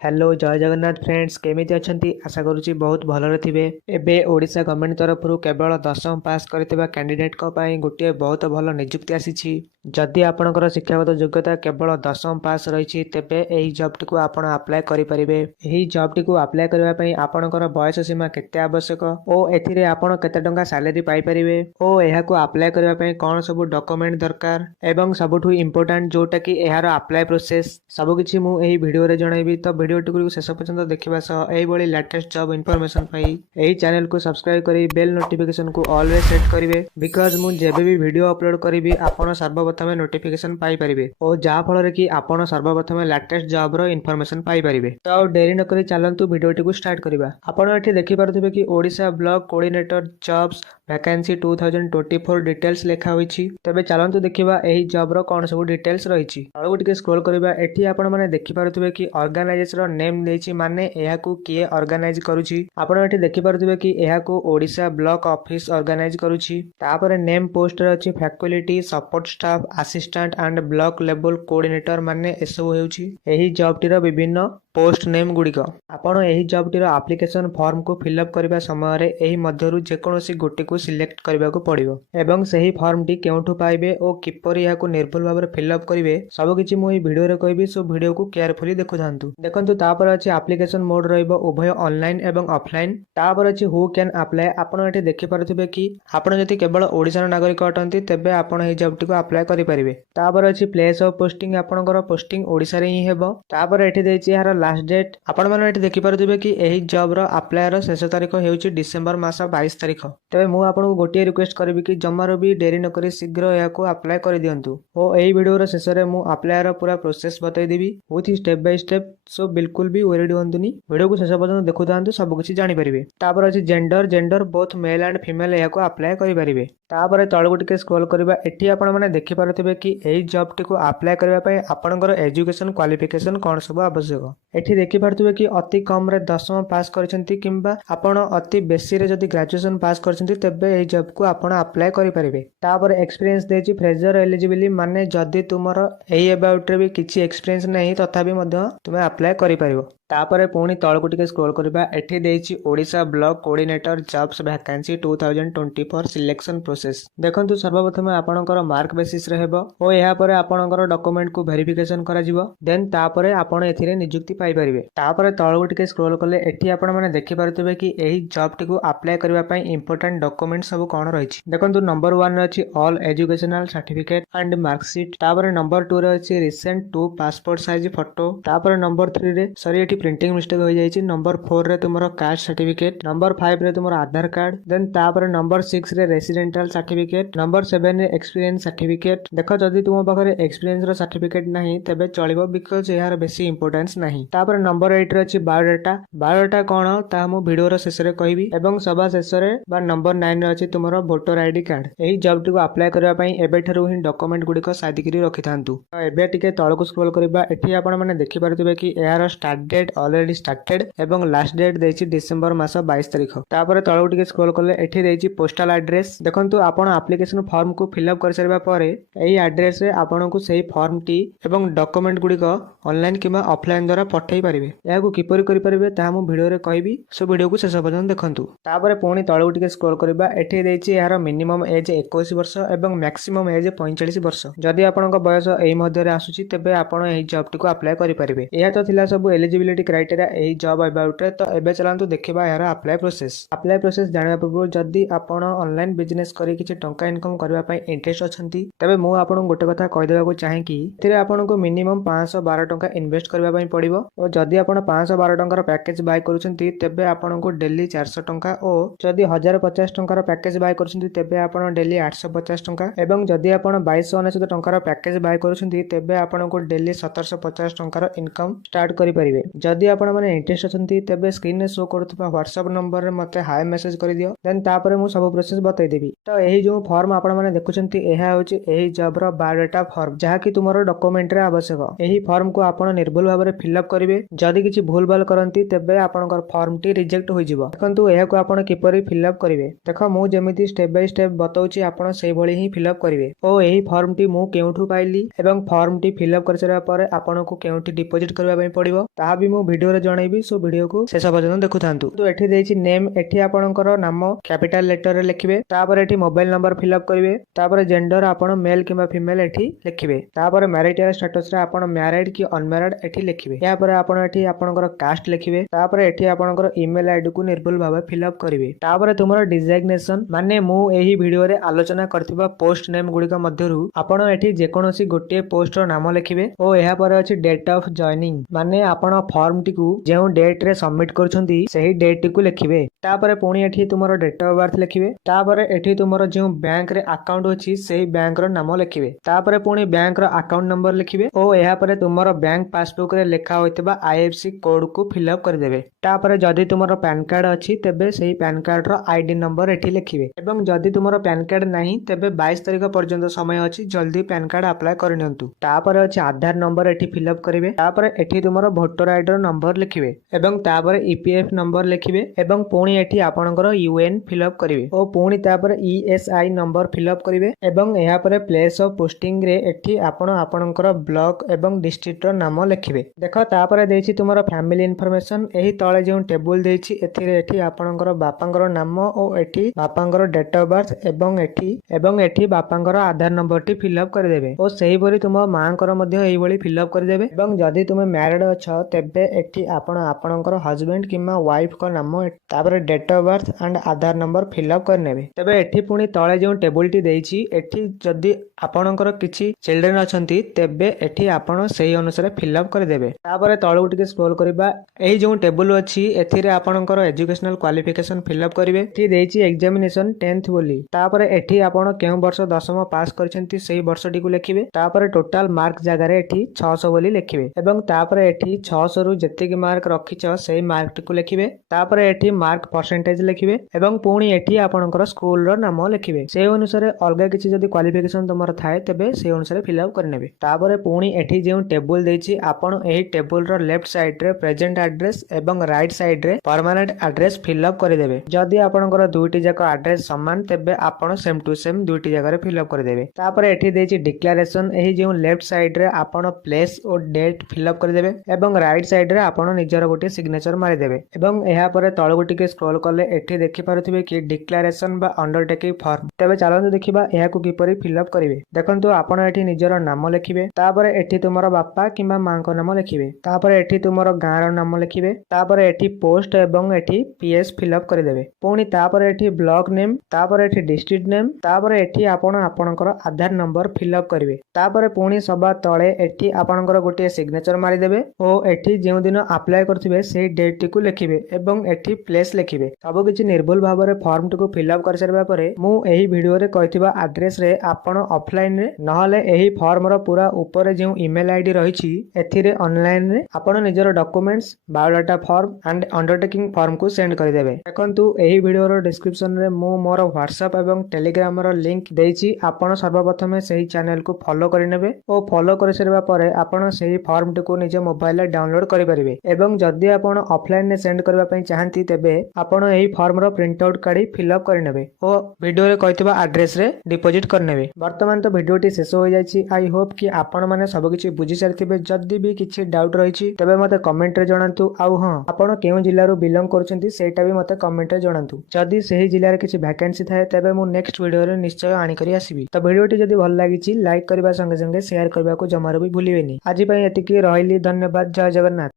Hello जय Jagannath friends केमिति अछंती आशा करूची बहुत भलरे थिबे। एबे ओडिशा गवर्नमेंट तरफरु केवल 10वीं पास करथिबा कैंडिडेट को पई गोटे बहुत भल नियुक्ति आसीछि। जदि आपणकर शिक्षागत योग्यता केवल 10वीं पास रहिछि तेबे एही जॉब टिकु आपण अप्लाई करि परिबे। एही जॉब टिकु अप्लाई करबा पई आपणकर बयस सीमा केते आवश्यक ओ एथिरे आपण केते टंका सैलरी पाई परिबे ओ एहाकु अप्लाई करबा पई कोन सब डॉक्यूमेंट दरकार एवं सबठु इंपोर्टेंट जोटा कि एहार अप्लाई प्रोसेस सब किछि मु एही वीडियो रे जणाइबी। तो वीडियो टिकु शेष पर्यंत देखिबा सह एही बडी लेटेस्ट जॉब इन्फॉर्मेशन पई एही चैनल को सब्सक्राइब करी बेल नोटिफिकेशन को ऑल रे सेट करिवे बिकॉज़ मु जेबे भी वीडियो अपलोड करिबी आपण सर्वप्रथम नोटिफिकेशन पाई परिबे ओ जा फल रे कि आपण सर्वप्रथम लेटेस्ट जॉब रो इन्फॉर्मेशन पाई परिबे। तो डेरी न करी चलंतु वीडियो टिकु स्टार्ट करिबा। आपण एठी देखि पारुथिबे कि Odisha block coordinator jobs vacancy 2024 details लेखा होईछि। तबे चलंतु देखिबा एही जॉब रो कोन सब डिटेल्स रहिछि। तळगु टिके स्क्रॉल करिबा। एठी आपण माने देखि पारुथिबे कि ऑर्गेनाइजेशन रो नेम देछि माने एहाकू किए ऑर्गेनाइज करूछि। आपण एठी देखि पारुथिबे कि एहाकू ओडिशा ब्लॉक ऑफिस ऑर्गेनाइज करूछि। तापरे नेम पोस्ट रे अछि faculty support staff assistant and block level coordinator माने एसो हेउछि। एही जॉब टिरो विभिन्न पोस्ट नेम गुड़िक आपण एही जॉब टिरो एप्लिकेशन फॉर्म को फिलअप करबा समय रे एही मध्यरु जेकोनोसी गोटे को सिलेक्ट करबा को पड़िबो एवं सही फॉर्म टी केउठु पाइबे ओ किपरि याकू निर्भुल भाबरे फिलअप करिवे सब किछि मु एही वीडियो रे कहबी। सो वीडियो को केयरफुली देखु थांतु। देखंतु तापर अछि एप्लिकेशन मोड रहइबो उभय ऑनलाइन एवं ऑफलाइन। तापर अछि हु कैन अप्लाई। आपण एठी देखि पारुथिबे कि आपण जति केवल ओडिसा नागरिक अटंती तेबे आपण एही जॉब टी को अप्लाई करि परिबे। तापर अछि प्लेस ऑफ पोस्टिंग आपणकर पोस्टिंग ओडिसा रे ही हेबो। तापर एठी देछि यार लास्ट डेट आपण माने एठी देखि पारुथिबे कि एही जॉब रो अप्लाई रो शेष तारिख हेउछि डिसेंबर मास 22 तारिख। तबे मु आपण को गोटे रिक्वेस्ट करबी कि जमारो भी देरी न करी शीघ्र याकू अप्लाई कर दियंतु ओ एही वीडियो रो शेष रे मु अप्लाई रो पूरा प्रोसेस बतै देबी विथ स्टेप बाय स्टेप। सो बिल्कुल भी वरीड होंतुनी वीडियो को शेष पर्यंत देखु थांतु सब किछि जानि परिबे। तापर अछि gender both male and female याकू अप्लाई करि परिबे। तापर तळगु टिके स्क्रॉल करबा। एठी आपण माने देखि पारुथिबे कि एही जॉब टिकु अप्लाई करबा पय आपणकर एजुकेशन क्वालिफिकेशन कोन सब आवश्यक। एठी देखि पारुथिबे कि अति कम रे 10वीं पास करछंती किंबा आपण अति बेसी रे जदि ग्रेजुएशन पास करछंती तबे एही जॉब को आपण अप्लाई करि परिबे। तापर एक्सपीरियंस देछि फ्रेशर एलिजिबल माने जदि तुमरो एही अबाउट रे भी किछि एक्सपीरियंस नहीं तथापि मध्य तुमे अप्लाई करि परिबो। तापर पुणी तळकु टिके स्क्रॉल करबा। एठी देछि Odisha block coordinator jobs vacancy 2024 selection process. देखंतु सर्वप्रथम आपणकर मार्क बेसिस रे हेबो ओ एहा परे आपणकर डॉक्यूमेंट को वेरिफिकेशन करा जिवो देन तापरे आपण एथिरे नियुक्ति पाई परिबे। तापरे तळगु टिके स्क्रॉल करले एठी आपण माने देखि पारुथिबे कि एही जॉब टिकु अप्लाई करबा पई इंपोर्टेंट डॉक्यूमेंट सब कोन रहिछि। देखंतु नंबर 1 रे अछि all educational certificate and marksheet. तापरे नंबर 2 रे अछि रिसेंट 2 पासपोर्ट साइज फोटो। तापरे नंबर 3 रे सॉरी प्रिंटिंग मिस्टेक हो जाइछि। नंबर 4 रे तुमरो कास्ट सर्टिफिकेट। नंबर 5 रे तुमरो आधार कार्ड। देन तापर नंबर 6 रे रेसिडेंटल सर्टिफिकेट। नंबर 7 रे एक्सपीरियंस सर्टिफिकेट। देखो जदि तुम पाखरे एक्सपीरियंस रो सर्टिफिकेट नाही तबे चलिबो बिकॉज़ एहार बेसी इंपोर्टेंस नाही। तापर नंबर 8 रे अछि बायोडाटा। बायोडाटा कोन ता हम वीडियो रो शेष रे कहबी एवं सभा शेष रे बा नंबर 9 रे अछि तुमरो वोटर आईडी कार्ड। एही जॉब टिको अप्लाई करबा पई एबे ठरु ही डॉक्यूमेंट गुडी को साइड करी रखि थांतु। एबे टिके तळको स्क्रॉल करबा। एठी आपण माने देखि पारुथिबे कि एहार स्टार्ट डेट ऑलरेडी स्टार्टेड एवं लास्ट डेट देछि डिसेंबर मास 22 तारिख। तापर तळो टिके स्क्रॉल करले एठी देछि पोस्टल एड्रेस। देखंतु आपण एप्लिकेशन फॉर्म को फिलअप कर सरबा परे एही एड्रेस रे आपण को सही फॉर्म टी एवं डॉक्यूमेंट गुडी को ऑनलाइन किबा ऑफलाइन द्वारा पठै परिबे। याकू किपरि करि परिबे ता हम वीडियो रे कहबी। सो वीडियो को शेष पर्यंत देखंतु। तापर पुणी तळो टिके स्क्रॉल करबा। एठी देछि यार मिनिमम एज 21 वर्ष एवं मैक्सिमम एज 45 वर्ष। जदि आपण को बयस एही मध्य रे आसुची तबे आपण एही जॉब टी को अप्लाई करि परिबे। एहा तो थिला सब एलिजिबिलिटी क्राइटेरिया एही जॉब अबाउट रे। तो एबे चलांतु देखिबा यार अप्लाई प्रोसेस जानिबा पूर्व जदि आपण ऑनलाइन बिजनेस करी किछि टंका इनकम करबा पई इंटरेस्ट अछंती तबे मु आपण गोटे कथा कहि देबा को चाहे कि एथिरे आपण को मिनिमम 512 टंका इन्वेस्ट करबा पई पड़िबो और जदि आपण 512 टंकार पैकेज बाय करूछंती तबे आपण को डेली 400 टंका और जदि 1050 टंकार पैकेज बाय करूछंती तबे आपण डेली 850 टंका एवं जदि आपण 2299 टंकार पैकेज बाय करूछंती तबे आपण को डेली 1750 टंकार इनकम स्टार्ट करि परिबे। जदि आपण माने इंटरेस्ट अछंती तबे स्क्रीन रे शो करथबा व्हाट्सएप नंबर रे मते हाय मेसेज करि दियो देन तापरे मु सब प्रोसेस बतै देबी। तो एही जो फॉर्म आपण माने देखुछंती एहा होची एही जॉब रो बायोडाटा फॉर्म जहा कि तुमरो डॉक्यूमेंट रे आवश्यक। एही फॉर्म को आपण निर्भुल भाबरे फिलअप करिवे। जदि किछि भूल भाल करंती तबे आपणकर फॉर्म टी रिजेक्ट होई जिवो। देखंतु एहा को आपण किपरि फिलअप करिवे। देखो मु जेमिति स्टेप बाय स्टेप बतौची आपण सेही भली ही फिलअप करिवे ओ एही फॉर्म टी मु केउठु पाइली एवं फॉर्म टी फिलअप कर सरा परे आपण को केउठि डिपॉजिट करबा पई पड़िबो ताहा भी मु वीडियो रे जणैबी सो वीडियो को शेष पर्यंत देखुथांतु। तो एठी देछि नेम एठी आपणकर नाम कैपिटल लेटर रे लिखिबे तापर एठी मोबाइल नंबर फिल अप करिवे तापर जेंडर आपण मेल किबा फीमेल एठी लिखिबे तापर मैरिटल स्टेटस रे आपण मैरिड कि अनमैरिड एठी लिखिबे या पर आपण एठी आपणकर कास्ट लिखिबे तापर एठी आपणकर ईमेल आईडी को निर्भुल भाबे फिल अप करिवे तापर तुमरो डिजिग्नेशन माने मु एही वीडियो रे आलोचना करथिबा पोस्ट नेम गुडी का मध्यरु आपण एठी जे कोनोसी गोटे पोस्ट रो नाम लिखिबे ओ एहा पर अछि डेट ऑफ जॉइनिंग माने आपण फॉर्म टी को जेउ डेट रे सबमिट करछंती सही डेट टी को लिखिबे तापर पुणी एठी तुमरो डेट ऑफ बर्थ लिखिबे तापर एठी तुमरो जेउ बैंक रे अकाउंट अछि सही बैंक रो नाम लिखिबे तापर पुणी बैंक रो अकाउंट नंबर लिखिबे ओ एहा पर तुमरो बैंक पासबुक रे लेखा होइतबा आईएफएससी कोड को फिल अप कर देबे तापर जदी तुमरो पैन कार्ड अछि तेबे सही पैन कार्ड रो आईडी नंबर एठी लिखिबे एवं जदी तुमरो पैन कार्ड नाही तेबे 22 तारिख पर्यंत समय अछि जल्दी पैन कार्ड अप्लाई करनियंतु तापर अछि आधार नंबर एठी फिल अप करिवे तापर एठी तुमरो वोटर आईडी रो नंबर लिखिबे एवं तापर ईपीएफ नंबर लिखिबे एवं पुणी एठी आपनकर यूएन फिल अप करिवे ओ पुणी तापर ईएसआई नंबर फिल अप करिवे एवं एहा पर प्लेस ऑफ पोस्टिंग रे एठी आपनकर ब्लॉक एवं डिस्ट्रिक्ट रो नाम लिखिबे देखो तापर देछि तुमरो फैमिली इन्फॉर्मेशन एही तळे जेउ टेबल देछि एथिरे एठी आपनकर बापांकर नाम ओ एठी बापांकर डेट ऑफ बर्थ एवं एठी बापांकर आधार नंबर टी फिल अप कर देबे ओ सेही परि तुम मांकर मध्ये एही भली फिल अप कर देबे एवं जदी तुमे मैरिड अछ तेबे एठी आपनकर हस्बैंड किमा वाइफ को नाम तापर date of birth and Aadhaar number fill up कर नेबे तेबे एठी पुणी तळे जेउ टेबल टी देछि एठी जदी आपनकर किछि चिल्ड्रन अछंती तेबे एठी आपण सेही अनुसार फिल अप कर देबे तापर तळउ टिके स्क्रॉल करिबा एही जेउ टेबल अछि एथिरे आपनकर एजुकेशनल क्वालिफिकेशन फिल अप करिवे एठी देछि एग्जामिनेशन 10th बोली तापर एठी आपण केउ वर्ष दशम पास करछंती सेही वर्ष टी को लिखिबे तापर टोटल मार्क जगह रे एठी 600 बोली लिखिबे एवं तापर एठी 600 रु जति की मार्क रखिछ सेही मार्क टी को लिखिबे तापर एठी मार्क परसेंटेज लिखिबे एवं पुणी एठी आपनकर स्कूल रो नाम लिखिबे सेही अनुसार अलगा किछि जदी क्वालिफिकेशन तमर थाए तेबे सेही अनुसार फिल अप करनेबे तापर पुणी एठी जेउ टेबल देछि आपण एही टेबल रो लेफ्ट साइड रे प्रेजेंट एड्रेस एवं राइट साइड रे परमानेंट एड्रेस फिल अप कर देबे जदी आपनकर दुईटी जाक एड्रेस समान तेबे आपण सेम टू सेम दुईटी जगह रे फिल अप कर देबे तापर एठी देछि डिक्लेरेशन एही जेउ लेफ्ट साइड रे आपण प्लेस और डेट फिल अप कर देबे एवं राइट साइड रे आपण निजर गोटे सिग्नेचर मारि देबे एवं एहा परे तळगु टिके स्क्रॉल करले एठी देखि पारुथिबे कि डिक्लेरेशन बा अंडरटेकिंग फॉर्म तेबे चलନ୍ତୁ देखिबा एहा को किपरि फिल अप करिवे देखंतु आपण एठी निजर नाम लिखिबे तापर एठी तुमरो बापा किबा मां को नाम लिखिबे तापर एठी तुमरो गां रो नाम लिखिबे तापर एठी पोस्ट एवं एठी पीएस फिल अप कर देबे पुणी तापर एठी ब्लॉक नेम तापर एठी डिस्ट्रिक्ट नेम तापर एठी आपण आपणकर आधार नंबर फिल अप करिवे तापर पुणी सबा तळे एठी आपणकर गोटे सिग्नेचर मारि देबे ओ एठी जेउ दिन अप्लाई करथिबे सेही डेट टी को लिखिबे एवं एठी प्लेस लिखिबे सब किछि निर्भुल भाबरे फॉर्म टी को फिल अप कर सरबा परे मु एही वीडियो रे कहितबा एड्रेस रे आपण ऑफलाइन रे नहले एही फॉर्म रो पूरा ऊपर जेउ ईमेल आईडी रहिछि एथिरे ऑनलाइन रे आपण निजर documents biodata form and undertaking form को सेंड कर देबे देखंतु एही वीडियो रो डिस्क्रिप्शन रे मु मोर व्हाट्सएप एवं टेलीग्राम रो लिंक देछि आपण सर्वप्रथमे सेही चैनल को फॉलो करि नेबे ओ फॉलो करि सरबा परे आपण सेही फॉर्म टी को निज मोबाइल रे डाउनलोड करि परिबे एवं जदी आपण ऑफलाइन रे सेंड करबा पई चाहंती तेबे आपण एही फॉर्म रो प्रिंट आउट काढी फिल अप करि नेबे ओ वीडियो रे कहितबा एड्रेस रे डिपॉजिट कर नेबे वर्तमान तो वीडियो टी शेष हो जायछि आई होप कि आपण माने सब किछि बुझि सारथिबे जदी भी किछि डाउट रहिछि तबे मते कमेंट रे जणांतु आउ हां आपण केउ जिल्ला रो बिलोंग करछंती सेटा भी मते कमेंट रे जणांतु जदी सेही जिल्ला रे किछि वैकेंसी थाए तबे मु नेक्स्ट वीडियो रे निश्चय आनी करी आसीबी तो वीडियो टी जदी भल लागिछि लाइक करबा संगे संगे शेयर करबा को जमारो भी भूलिबेनी आज पई एतिकी रहइली धन्यवाद जय जगन्नाथ।